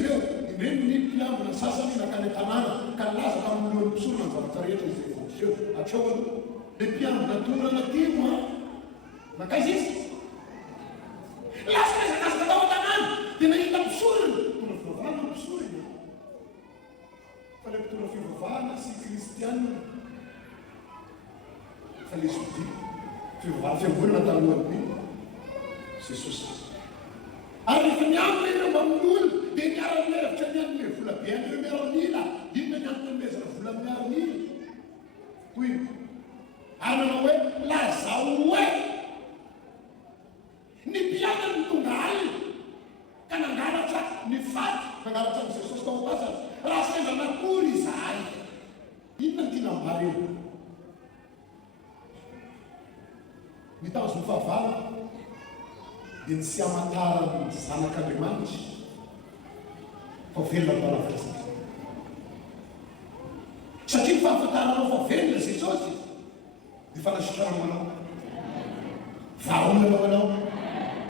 ireo ireny ny mpiambina sasany nakany tanàna ka laza tamin'ireo mpisorona ny zavatra rehetra izay voatreo atreo aloha le mpiambina tonana timo a nakaiza izy lasa rezakazaka tao an-tanàna dia nahita mpisorona mpitondra fivavahana mpisorona fa le mpitondra fivavahana sy kristianina fa le zodi fivavahana fiangonana talohan'ny Jesosy ary rehefa miambina ireo mamin'olo dia miara-mihevitra ny amin'ny vola be an'ireo miara-mila inona ny antomezana vola miara-mila toy ary manao hoe lazao hoe ny mpianany ny tonga alina ka nangalatra ny faty nangalatra ny Jesosy tao am-pasana raha sendra nakory izahay inona ny tiana ambara eo ny tazo ny fahavalo dia ny sy amantarany zanak'Andriamanitra fa velona mbaravitra Jesosy satria ny fahafantaranao fa velona Jesosy dia fanasitrana manao vaolana manao